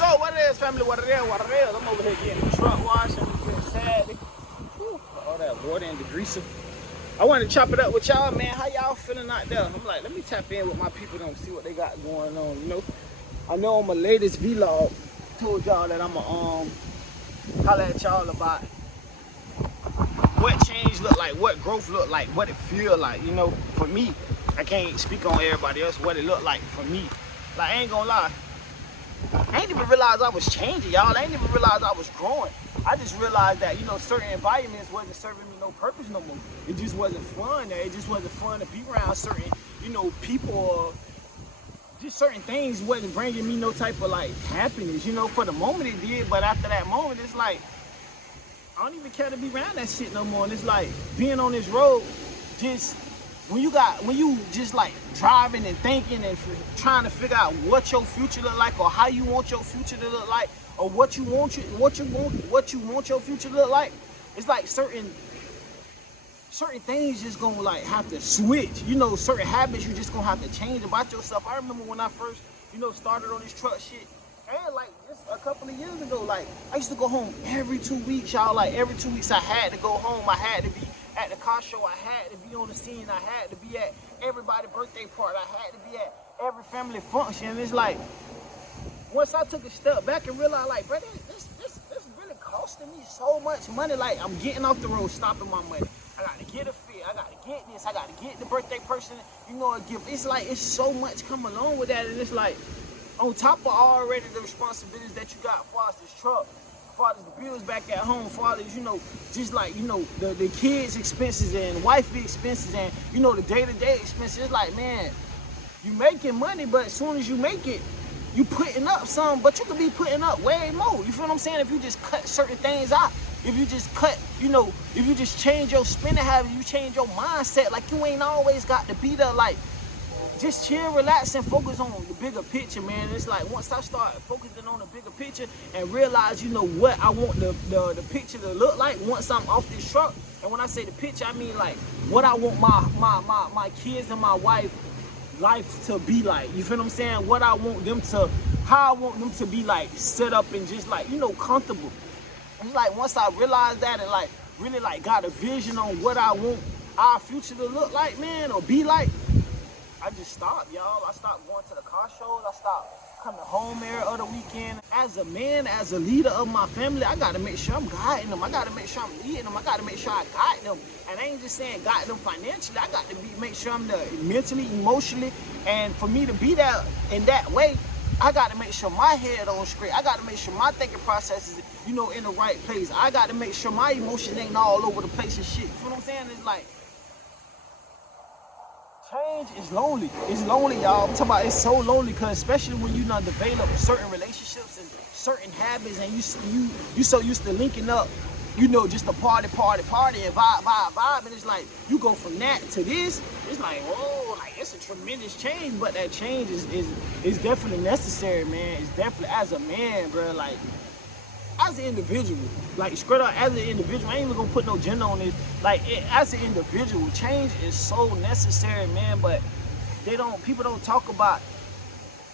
So what it is, family, what it is. I'm over here getting the truck washed. I'm getting sad. All that water and the greaser. I wanted to chop it up with y'all, man. How y'all feeling out there? I'm like, let me tap in with my people and see what they got going on, you know. I know on my latest vlog, told y'all that I'ma holler at y'all about what change look like, what growth look like, what it feel like, you know. For me, I can't speak on everybody else, what it look like for me. Like, I ain't gonna lie, I ain't even realized I was changing, y'all. I ain't even realized I was growing. I just realized that, you know, certain environments wasn't serving me no purpose no more. It just wasn't fun. It just wasn't fun to be around certain, you know, people, or just certain things wasn't bringing me no type of like happiness. You know, for the moment it did, but after that moment, it's like I don't even care to be around that shit no more. And it's like being on this road, just when you just like driving and thinking and trying to figure out what your future look like, or how you want your future to look like, or what you want your future to look like, it's like certain things just gonna like have to switch. You know, certain habits you just gonna have to change about yourself. I remember when I first, you know, started on this truck shit, and like just a couple of years ago, like I used to go home every 2 weeks, y'all. Like every 2 weeks I had to go home. I had to be at the car show, I had to be on the scene, I had to be at everybody's birthday party, I had to be at every family function. And it's like, once I took a step back and realized, like, bro, this really costing me so much money. Like, I'm getting off the road, stopping my money. I got to get a fee, I got to get this, I got to get the birthday person, you know, a gift. It's like, it's so much come along with that. And it's like, on top of already the responsibilities that you got as far as this truck, as far as the bills back at home, as far as, you know, just like, you know, the kids' expenses and wifey expenses and, you know, the day-to-day expenses. It's like, man, you making money, but as soon as you make it, you putting up some, but you could be putting up way more. You feel what I'm saying? If you just cut certain things out, if you just cut, you know, if you just change your spending habit, you change your mindset. Like, you ain't always got to be there. Like, just chill, relax, and focus on the bigger picture, man. It's like, once I start focusing on the bigger picture and realize, you know, what I want the picture to look like once I'm off this truck. And when I say the picture, I mean like what I want my kids and my wife life to be like. You feel what I'm saying? What I want them to, how I want them to be like set up and just like, you know, comfortable. And like, once I realized that and like really like got a vision on what I want our future to look like, man, or be like, I just stopped, y'all. I stopped going to the car shows. I stopped coming home every other weekend. As a man, as a leader of my family, I gotta make sure I'm guiding them. I gotta make sure I'm leading them. I gotta make sure I guide them. And I ain't just saying guide them financially. I got to make sure I'm there mentally, emotionally. And for me to be there in that way, I got to make sure my head on straight. I got to make sure my thinking process is, you know, in the right place. I got to make sure my emotions ain't all over the place and shit. You feel what I'm saying? It's like, change is lonely. It's lonely, y'all. I'm talking about, it's so lonely, because especially when you not develop certain relationships and certain habits, and you so used to linking up, you know, just a party and vibe, and it's like you go from that to this. It's like, whoa, like it's a tremendous change, but that change is definitely necessary, man. It's definitely, as a man, bro, like, as an individual, like straight up as an individual, I ain't even gonna put no gender on this. Like, as an individual, change is so necessary, man. But people don't talk about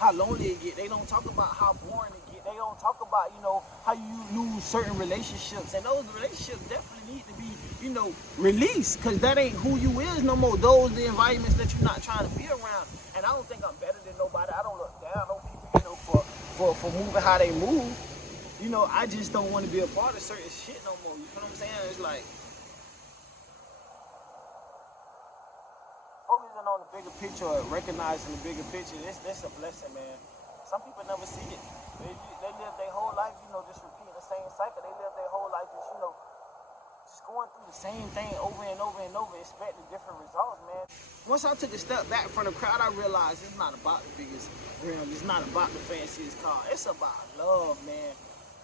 how lonely it get. They don't talk about how boring it get. They don't talk about, you know, how you lose certain relationships, and those relationships definitely need to be, you know, released, because that ain't who you is no more. Those are the environments that you're not trying to be around. And I don't think I'm better than nobody. I don't look down on people, you know, for moving how they move. You know, I just don't want to be a part of certain shit no more. You feel what I'm saying? It's like, focusing on the bigger picture, or recognizing the bigger picture, that's a blessing, man. Some people never see it. They live their whole life, you know, just repeating the same cycle. They live their whole life just, you know, just going through the same thing over and over and over, expecting different results, man. Once I took a step back from the crowd, I realized it's not about the biggest rim. It's not about the fanciest car. It's about love, man.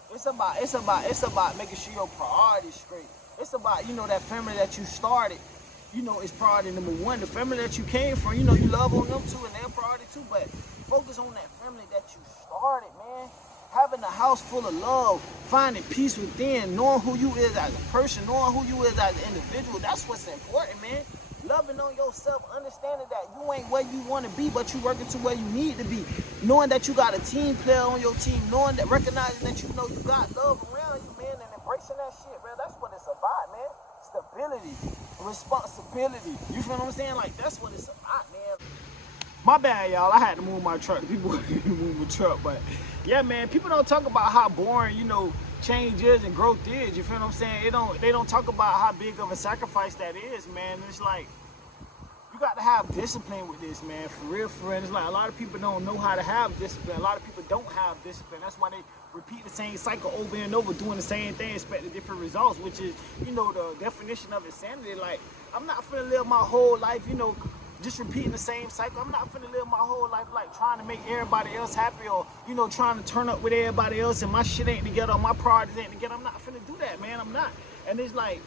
It's about making sure your priorities straight. It's about, you know, that family that you started, you know, is priority number one. The family that you came from, you know, you love on them too, and they're priority too, but focus on that family that you started, man. Having a house full of love, finding peace within, knowing who you is as a person, knowing who you is as an individual. That's what's important, man. loving on yourself, understanding that you ain't where you want to be, but you working to where you need to be. Knowing that you got a team player on your team, knowing that, recognizing that you know you got love around you, man, and embracing that shit, man. That's what it's about, man. Stability, responsibility. You feel what I'm saying? Like, that's what it's about, man. My bad, y'all. I had to move my truck. People move my truck, but yeah, man. People don't talk about how boring, you know, change is and growth is. You feel what I'm saying? They don't talk about how big of a sacrifice that is, man. It's like you got to have discipline with this, man. For real, for real. It's like a lot of people don't know how to have discipline. A lot of people don't have discipline. That's why they repeat the same cycle over and over, doing the same thing, expecting different results, which is, you know, the definition of insanity. Like, I'm not finna live my whole life, you know, just repeating the same cycle. I'm not finna live my whole life like trying to make everybody else happy, or, you know, trying to turn up with everybody else and my shit ain't together or my priorities ain't together. I'm not finna do that, man. I'm not. And it's like,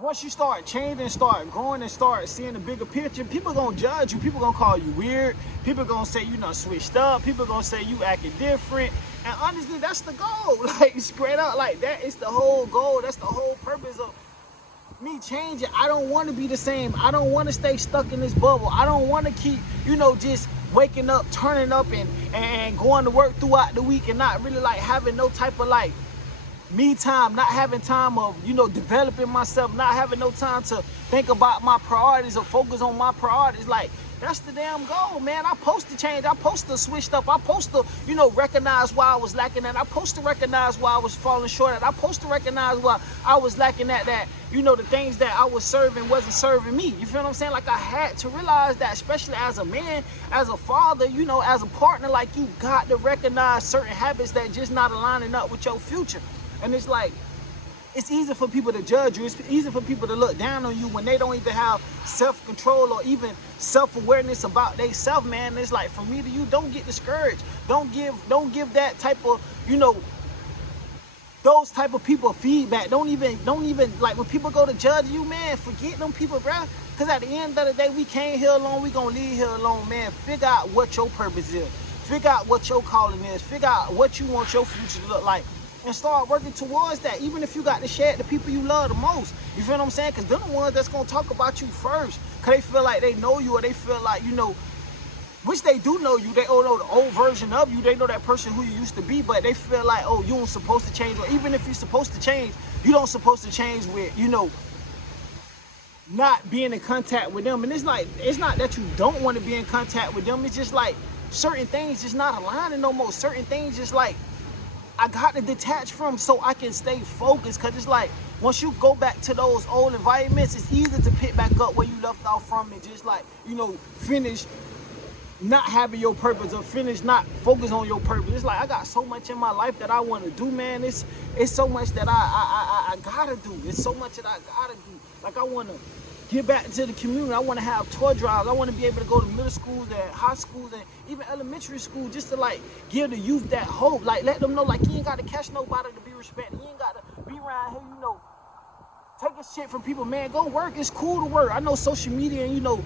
once you start changing, start growing, and start seeing the bigger picture, people gonna judge you. People gonna call you weird. People gonna say you done switched up. People gonna say you acting different. And honestly, that's the goal. Like, straight up, like, that is the whole goal. That's the whole purpose of me changing. I don't want to be the same. I don't want to stay stuck in this bubble. I don't want to keep, you know, just waking up, turning up, and going to work throughout the week and not really like having no type of like me time, not having time of, you know, developing myself, not having no time to think about my priorities or focus on my priorities. Like, that's the damn goal, man. I supposed to change. I supposed to switch up. I supposed to, you know, recognize why I was lacking that. I supposed to recognize why I was falling short at. I supposed to recognize why I was lacking at that, you know, the things that I was serving wasn't serving me. You feel what I'm saying? Like, I had to realize that, especially as a man, as a father, you know, as a partner, like, you got to recognize certain habits that just not aligning up with your future. And it's like, it's easy for people to judge you. It's easy for people to look down on you when they don't even have self-control or even self-awareness about themselves, man. It's like, from me to you, don't get discouraged. Don't give that type of, you know, those type of people feedback. Don't even, like, when people go to judge you, man, forget them people, bro. Because at the end of the day, we came here alone. We gonna leave here alone, man. Figure out what your purpose is. Figure out what your calling is. Figure out what you want your future to look like. And start working towards that, even if you got to share it to people you love the most. You feel what I'm saying? Because they're the ones that's going to talk about you first. Because they feel like they know you, or they feel like, you know, which they do know you. They all know the old version of you. They know that person who you used to be, but they feel like, oh, you ain't supposed to change. Or even if you're supposed to change, you don't supposed to change with, you know, not being in contact with them. And it's like, it's not that you don't want to be in contact with them. It's just like certain things just not aligning no more. Certain things just like, I got to detach from so I can stay focused. Because it's like, once you go back to those old environments, it's easy to pick back up where you left off from and just like, you know, finish not having your purpose, or finish not focus on your purpose. It's like, I got so much in my life that I want to do, man. It's so much that I gotta do. It's so much that I gotta do. Like, I want to give back to the community. I want to have tour drives. I want to be able to go to middle schools and high schools and even elementary school, just to like give the youth that hope. Like, let them know, like, you ain't got to catch nobody to be respected. You ain't got to be around here, you know, taking shit from people, man. Go work. It's cool to work. I know social media and, you know,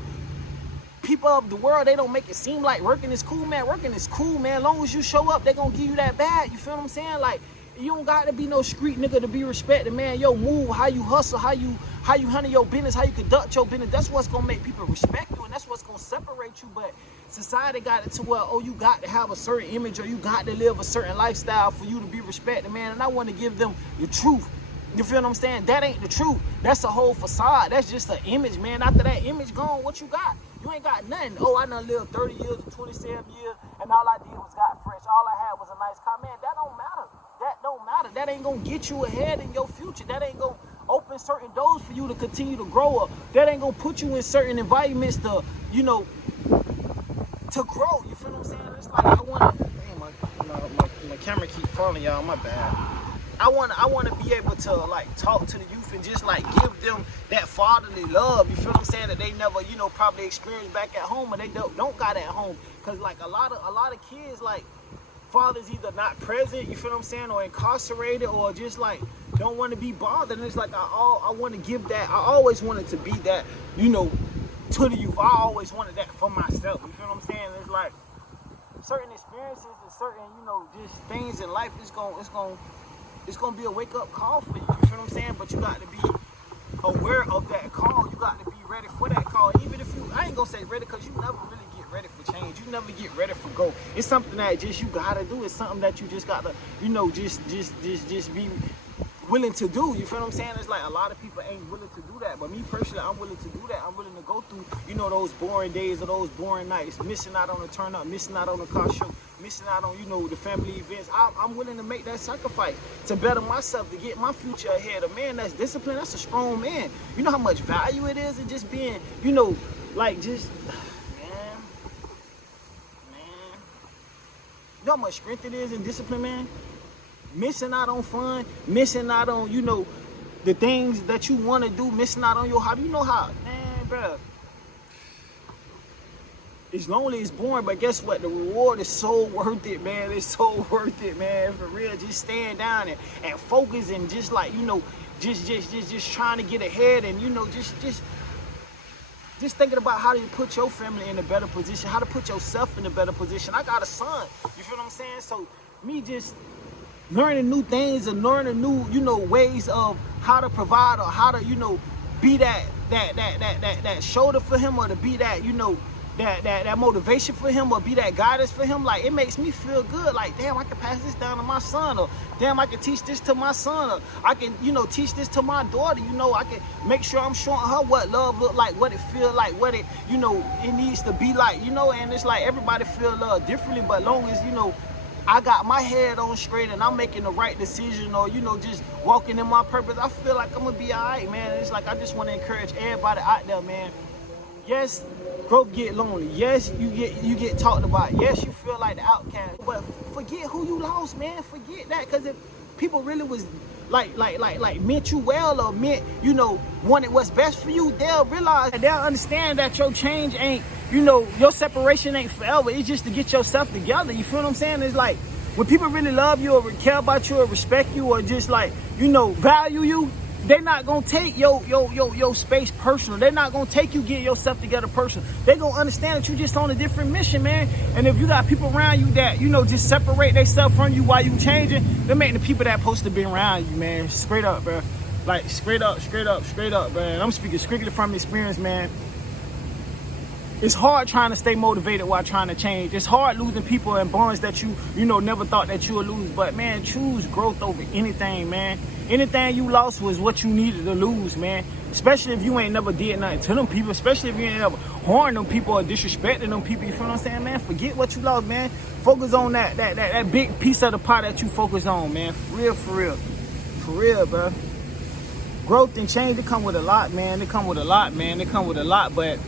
people of the world, they don't make it seem like working is cool, man. Working is cool, man. As long as you show up, they gonna give you that bag. You feel what I'm saying? Like, you don't got to be no street nigga to be respected, man. Yo, move, how you hustle, how you handle your business, how you conduct your business. That's what's gonna make people respect you, and that's what's gonna separate you. But society got it to where, oh, you got to have a certain image, or you got to live a certain lifestyle for you to be respected, man. And I want to give them the truth. You feel what I'm saying? That ain't the truth. That's a whole facade. That's just an image, man. After that image gone, what you got? You ain't got nothing. Oh, I done lived 30 years or 27 years, and all I did was got fresh. All I had was a nice car. Man, that don't matter. That don't matter. That ain't gonna get you ahead in your future. That ain't gonna open certain doors for you to continue to grow up. That ain't gonna put you in certain environments to, you know, to grow. You feel what I'm saying? It's like, I wanna, damn, my camera keep falling, y'all. My bad. I want to be able to like talk to the youth and just like give them that fatherly love. You feel what I'm saying? That they never, you know, probably experienced back at home, or they don't got at home. Cause like a lot of kids, like, fathers either not present, you feel what I'm saying, or incarcerated, or just like don't want to be bothered. And it's like, I want to give that. I always wanted to be that, you know, to the youth. I always wanted that for myself. You feel what I'm saying? It's like certain experiences and certain, you know, just things in life. It's gonna be a wake-up call for you. You feel what I'm saying? But you got to be aware of that call. You got to be ready for that call. Even if you, I ain't gonna say ready, because you never really get ready for change. You never get ready for growth. It's something that just you gotta do. It's something that you just gotta, you know, just be willing to do. You feel what I'm saying? It's like a lot of people ain't willing to do that, but me personally, I'm willing to do that. I'm willing to go through, you know, those boring days or those boring nights, missing out on the turn up, missing out on the car show, missing out on, you know, the family events. I'm willing to make that sacrifice to better myself, to get my future ahead. A man that's disciplined, that's a strong man. You know how much value it is in just being, you know, like just, man, you know how much strength it is in discipline, man? Missing out on fun, missing out on, you know, the things that you want to do, missing out on your hobby. You know how, man, bro. It's lonely, it's boring, but guess what? The reward is so worth it, man. It's so worth it, man. For real, just staying down and focus and just like, you know, just trying to get ahead and, you know, just thinking about how to put your family in a better position, how to put yourself in a better position. I got a son, you feel what I'm saying? So me just learning new things and learning new, you know, ways of how to provide or how to, you know, be that shoulder for him, or to be that, you know, that motivation for him, or be that guidance for him. Like, it makes me feel good. Like, damn, I can pass this down to my son, or damn, I can teach this to my son, or I can, you know, teach this to my daughter. You know, I can make sure I'm showing her what love look like, what it feel like, what it, you know, it needs to be like, you know. And it's like everybody feel love differently, but long as, you know, I got my head on straight and I'm making the right decision, or, you know, just walking in my purpose, I feel like I'm gonna be all right, man. It's like, I just want to encourage everybody out there, man. Yes, growth get lonely. Yes, you get talked about. Yes, you feel like the outcast. But forget who you lost, man. Forget that, because if people really was like meant you well, or meant, you know, wanted what's best for you, they'll realize, they'll understand that your change ain't, you know, your separation ain't forever. It's just to get yourself together. You feel what I'm saying? It's like, when people really love you or care about you or respect you or just like, you know, value you, they're not gonna take your space personal. They're not gonna take you get yourself together personal. They're gonna understand that you just on a different mission, man. And if you got people around you that, you know, just separate themselves from you while you changing, they're making the people that supposed to be around you, man. Straight up, bro. Like, straight up, man. I'm speaking strictly from experience, man. It's hard trying to stay motivated while trying to change. It's hard losing people and bonds that you know, never thought that you would lose. But, man, choose growth over anything, man. Anything you lost was what you needed to lose, man. Especially if you ain't never did nothing to them people. Especially if you ain't never harmed them people or disrespected them people. You feel what I'm saying, man? Forget what you lost, man. Focus on that big piece of the pie that you focus on, man. For real. For real, bro. Growth and change, they come with a lot, man. They come with a lot, but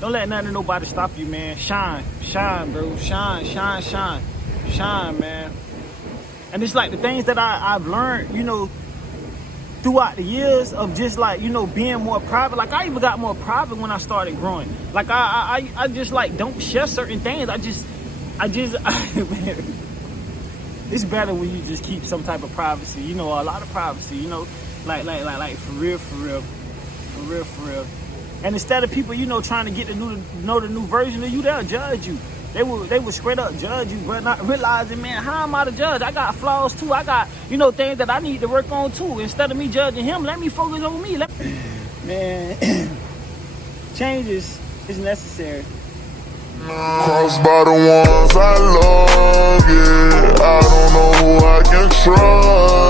don't let nothing or nobody stop you, man. Shine, bro. Shine, man. And it's like the things that I've learned, you know, throughout the years of just like, you know, being more private. Like, I even got more private when I started growing. Like, I just like don't share certain things. I just it's better when you just keep some type of privacy, you know, a lot of privacy, you know, like for real. And instead of people, you know, trying to get to know the new version of you, they'll judge you. They will straight up judge you, but not realizing, man, how am I to judge? I got flaws too. I got, you know, things that I need to work on too. Instead of me judging him, let me focus on me. Man, change is necessary. Crossed by the ones I love, yeah. I don't know who I can trust.